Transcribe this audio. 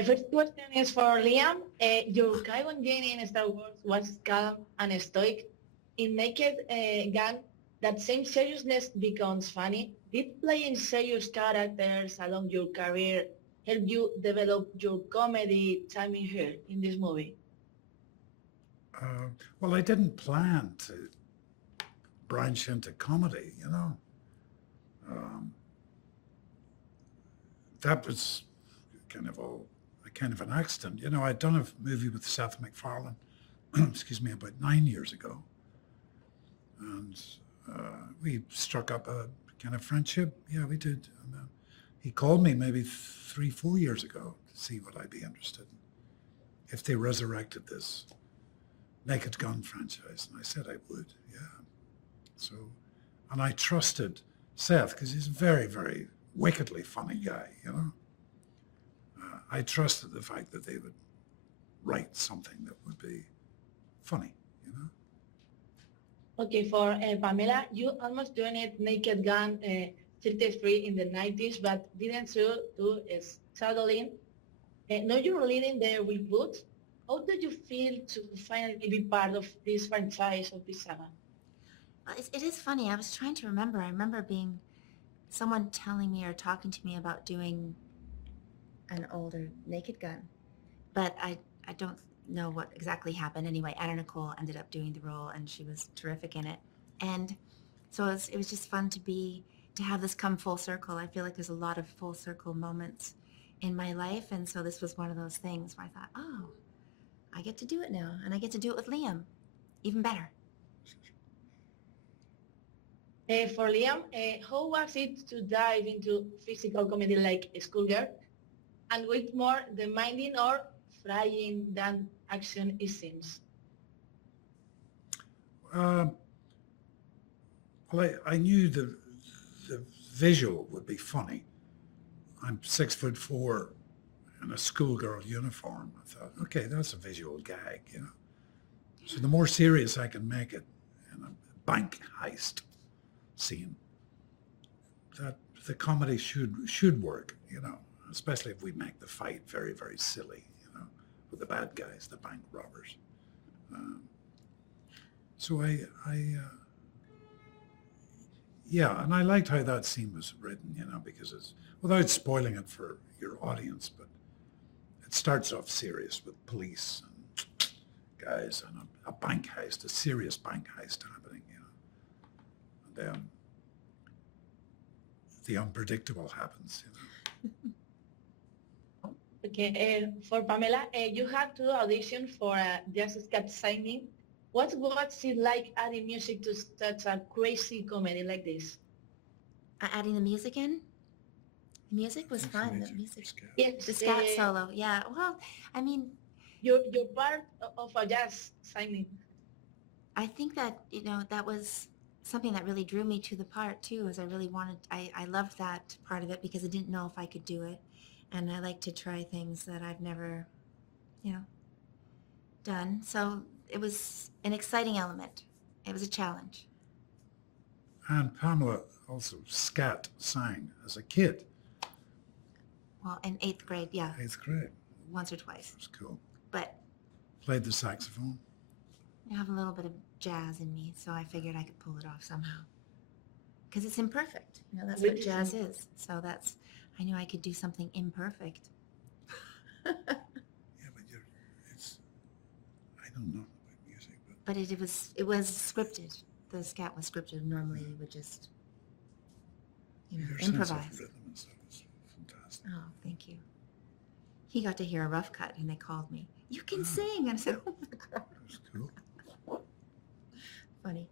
First question is for Liam. Your Qui-Gon Jinn in Star Wars was calm and stoic. In Naked Gun, that same seriousness becomes funny. Did playing serious characters along your career help you develop your comedy timing here in this movie? Well, I didn't plan to branch into comedy, you know. That was kind of an accident. You know, I'd done a movie with Seth MacFarlane, excuse me, about 9 years ago. And we struck up a kind of friendship. Yeah, we did. And he called me maybe 3-4 years ago to see what I'd be interested in if they resurrected this Naked Gun franchise. And I said I would, yeah. So, and I trusted Seth because he's a very, very wickedly funny guy, you know. I trusted the fact that they would write something that would be funny, you know. Okay, for Pamela, you almost joined it Naked Gun 33 in the 90s, but didn't do is settling. Now you're leading the reboot. How did you feel to finally be part of this franchise of this saga? It is funny. I was trying to remember. I remember being someone telling me or talking to me about doing an older Naked Gun, but I don't know what exactly happened. Anyway, Anna Nicole ended up doing the role, and she was terrific in it. And so it was just fun to have this come full circle. I feel like there's a lot of full circle moments in my life, and so this was one of those things where I thought, oh, I get to do it now, and I get to do it with Liam, even better. For Liam, how was it to dive into physical comedy like Schoolgirl, and with more demanding or flying than action it seems? Well, I knew the visual would be funny. I'm 6'4" in a schoolgirl uniform. I thought, okay, that's a visual gag, you know. So the more serious I can make it in a bank heist scene, that the comedy should work, you know, especially if we make the fight very, very silly, you know, with the bad guys, the bank robbers. So yeah, and I liked how that scene was written, you know, because it's, without spoiling it for your audience, but it starts off serious with police and guys and a bank heist, a serious bank heist happening, you know. And then the unpredictable happens, you know. Okay, for Pamela, you had to audition for a Just Cat signing. What's it like adding music to such a crazy comedy like this? Adding the music in? The music was fun. The music, yes, the scat solo. Yeah. Well, I mean, you're part of a jazz signing. I think that, you know, that was something that really drew me to the part too, is I loved that part of it because I didn't know if I could do it. And I like to try things that I've never, you know, done. So it was an exciting element. It was a challenge. And Pamela also scat sang as a kid. Well, in 8th grade, yeah. 8th grade. Once or twice. That was cool. But played the saxophone. I have a little bit of jazz in me, so I figured I could pull it off somehow. Because it's imperfect. You know, that's what jazz is. So I knew I could do something imperfect. Yeah, but I don't know about music, but it was scripted. The scat was scripted. Normally we would just, you know, improvise. Sense of rhythm and stuff was fantastic. Oh, thank you. He got to hear a rough cut, and they called me. You can sing, and I said, "Oh my God." That was cool. Funny.